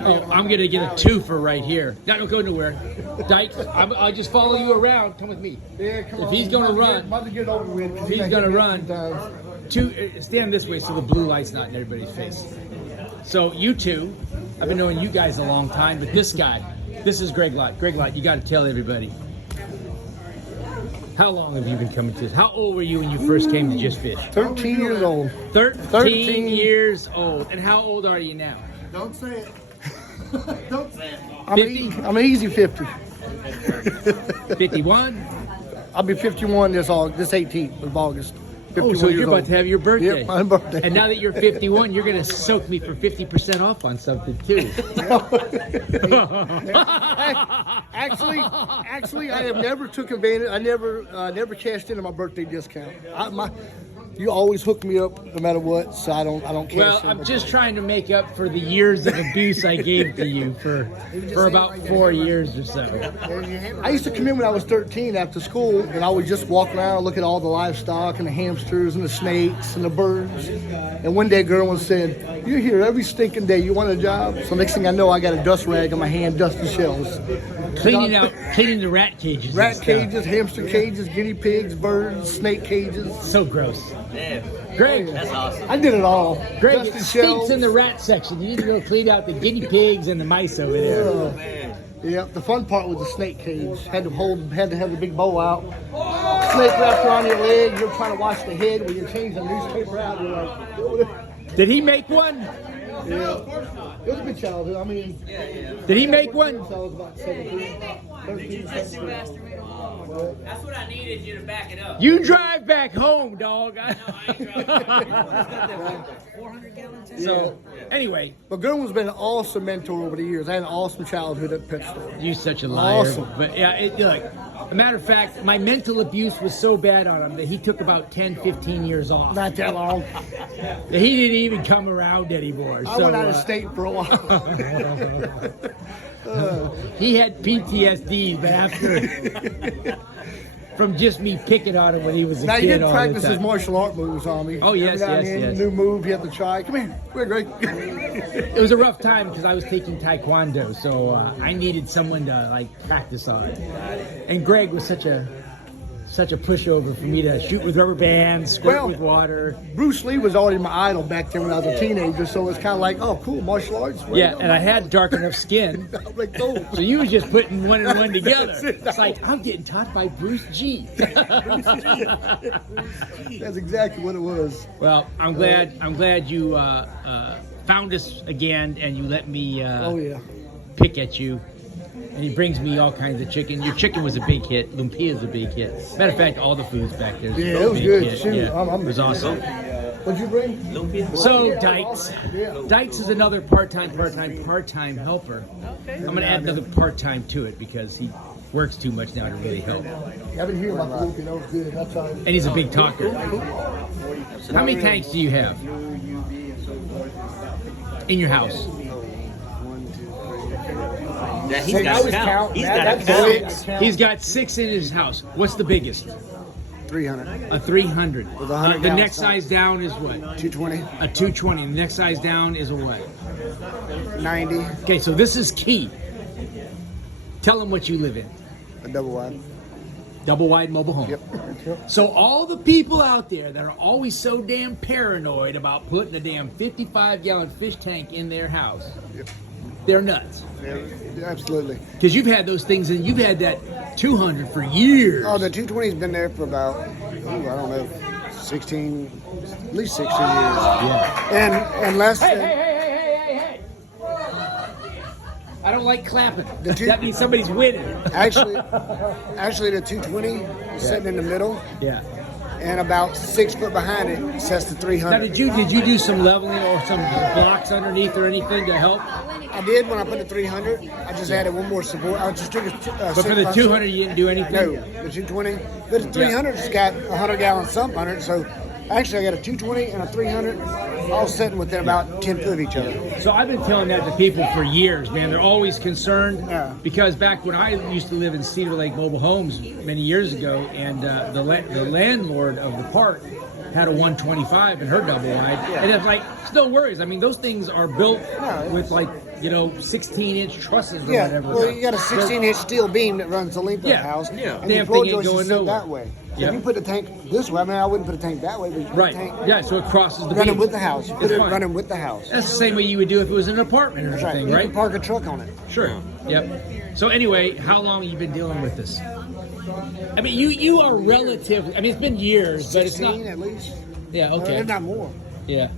Oh, I'm going to get a twofer right here. Don't go nowhere. Dykes, I'll just follow you around. Come with me. Yeah, come If on. he's going to run, About to get over with. if he's going to run, stand this way so the blue light's not in everybody's face. So you two, I've been knowing you guys a long time, but this guy, this is Greg Lott. Greg Lott, you got to tell everybody. How long have you been coming to this? How old were you when you first came to Just Fish? 13 years old. 13 years old. And how old are you now? Don't say it. Don't say it. 50? I'm an easy 50. 51? I'll be 51 this 18th of August. Oh, so you're about to have your birthday. Yep, my birthday. And now that you're 51, you're going to soak me for 50% off on something too. Actually, I have never took advantage. I never cashed in on my birthday discount. You always hook me up no matter what, so I don't cash in. Well, I'm just trying to make up for the years of abuse I gave to you for about 4 years or so. I used to come in when I was 13 after school, and I would just walk around, look at all the livestock and the hamsters and the snakes and the birds. And one day a girl was saying, "You're here every stinking day. You want a job?" So next thing I know, I got a dust rag in my hand, dusting shells. Cleaning the rat cages. Rat cages, hamster cages, guinea pigs, birds, snake cages. So gross. Damn. Greg, That's awesome. I did it all. Greg, it Dusting stinks shells. in the rat section. You need to go clean out the guinea pigs and the mice over there. Oh, Man. yeah, the fun part was the snake cage. Had to have the big bow out. Snake wrapped around your leg. You're trying to wash the head when you change the newspaper out. You're like, Did he make one? yeah. It was a good childhood. I mean, Did he make one? I was about 17, 13, 17. That's what I needed you to back it up. You drive back home, dog. So, anyway, But Gerwin's been an awesome mentor over the years. I had an awesome childhood at the pet store. you're such a liar. Awesome. But yeah, look, a matter of fact, my mental abuse was so bad on him that he took about 10, 15 years off. Not that long. He didn't even come around anymore. I went out of state for a while. He had PTSD, but after from just me picking on him when he was a Now, kid you did all practice the his time. martial art moves on me. Oh, yes, Every now and yes, then, yes. New move you have to try. Come here. Come here, Greg. It was a rough time because I was taking Taekwondo, so I needed someone to like practice on. And Greg was such a pushover for me to shoot with rubber bands, squirt with water. Bruce Lee was already my idol back then when I was a teenager, so it's kind of like, oh, cool, martial arts. Yeah, and I had dark enough skin. I'm like, oh. So you were just putting one and one together. That's it. It's like, I'm getting taught by Bruce G. That's exactly what it was. Well, I'm glad you found us again and you let me Oh, yeah. pick at you. And he brings me all kinds of chicken. Your chicken was a big hit. Lumpia's a big hit. Matter of fact, all the foods back there. Yeah, it was good. Hit. Shoot, Yeah, I'm it was awesome. What'd you bring? So Dykes, Dykes is another part-time helper. I'm gonna add another part-time to it because he works too much now to really help. I've been hearing about the Loopy. That was good. That's all. And he's a big talker. How many tanks do you have in your house? Yeah, he's got a count. He's got a count. He's got 6 in his house. What's the biggest? 300. A 300. With a 100 The gallon next size down is what? 220. A 220. The next size down is a what? 90. Okay, so this is key. Tell them what you live in. A double wide. Double wide mobile home. Yep. So all the people out there that are always so damn paranoid about putting a damn 55-gallon fish tank in their house, they're nuts. Yeah, absolutely. Because you've had those things, and you've had that 200 for years. Oh, the 220's been there for about, I don't know, 16, at least 16 years. Yeah. And less Hey, than... hey, hey, hey, hey, hey, hey! I don't like clapping. That means somebody's winning. Actually, the 220 is sitting in the middle, Yeah. and about 6 foot behind it sets the Now, 300. did you do some leveling or some blocks underneath or anything to help? I did when I put the 300. I just added one more support. I just took a But for the 200, you didn't do anything? No, the 220. But the 300's got a 100-gallon sump on it, so actually I got a 220 and a 300 all sitting within about 10 foot of each other. So I've been telling that to people for years, man. They're always concerned because back when I used to live in Cedar Lake Mobile Homes many years ago, and the landlord of the park had a 125 in her double wide, and it's like it's no worries. I mean, those things are built with like 16-inch trusses or whatever. Well, you got a 16-inch steel beam that runs the length of the house. Yeah, and the damn floor thing ain't joist going is set nowhere. that way. So if you put the tank this way, I mean, I wouldn't put a tank that way, but you put Right. the tank Yeah, so it crosses the running beam. with the house. You put It's it fine. running with the house. That's the same way you would do if it was an apartment or That's right. anything, You right? can park a truck on it. Sure. Yep. So anyway, how long have you been dealing with this? I mean, you are relatively. I mean, it's been years, but it's not. 16 at least. Yeah. Or Okay. if not more. Yeah.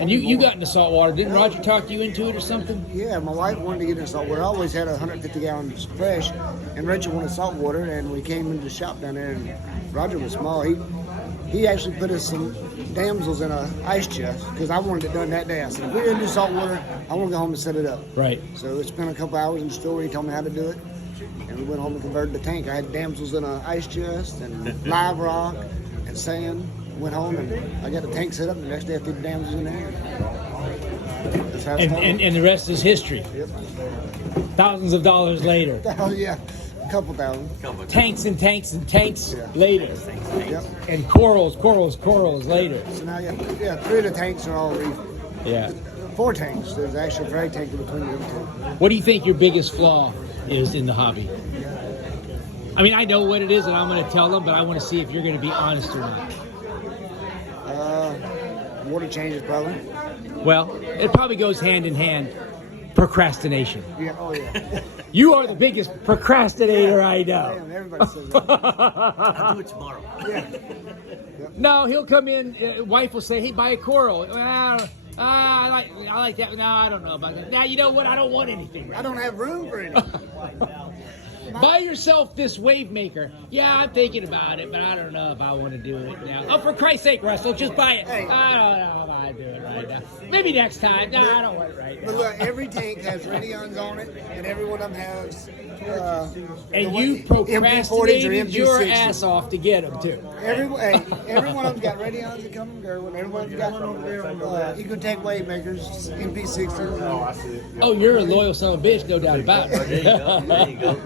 And you got into saltwater. Didn't Roger talk you into it or something? Yeah, my wife wanted to get into saltwater. I always had 150 gallons fresh, and Rachel wanted saltwater, and we came into the shop down there, and Roger was small. He actually put us some damsels in a ice chest because I wanted it done that day. I said, if we're gonna do saltwater, I want to go home and set it up. Right. So it spent a couple hours in the store. He told me how to do it, and we went home and converted the tank. I had damsels in an ice chest and live rock and sand. Went home and I got the tank set up. And the next day I threw the damsels in there. That's how it started. And the rest is history. Yep. Thousands of dollars later. Oh yeah, a couple thousand. Tanks and tanks and tanks Yeah. later. Yep. And corals later. So now, yeah, 3 of the tanks are all reef. Yeah. 4 tanks. There's actually a frag tank in between them 2. What do you think your biggest flaw is in the hobby? I mean, I know what it is, and I'm going to tell them, but I want to see if you're going to be honest or not. Water changes probably. Well, it probably goes hand in hand. Procrastination. Yeah. Oh yeah. You are the biggest procrastinator I know. Damn, everybody says that. I'll do it tomorrow. Yeah. No, he'll come in. Wife will say, "Hey, buy a coral." I like that. No, I don't know about that. Now, you know what? I don't want anything. I don't have room for any. Buy yourself this wave maker. Yeah, I'm thinking about it, but I don't know if I want to do it now. Oh, for Christ's sake, Russell, just buy it. Hey. I don't know if I do it right now. Maybe next time. No, I don't want it right But now. look, every tank has radions on it, and every one of them has. And the you MP40s or procrastinated your MP60s. ass off to get them too. Every one of them's got radions that come and go, and every one's got Ecotech wave makers, MP60s. Oh, you're a loyal son of a bitch, no doubt about it. There you go.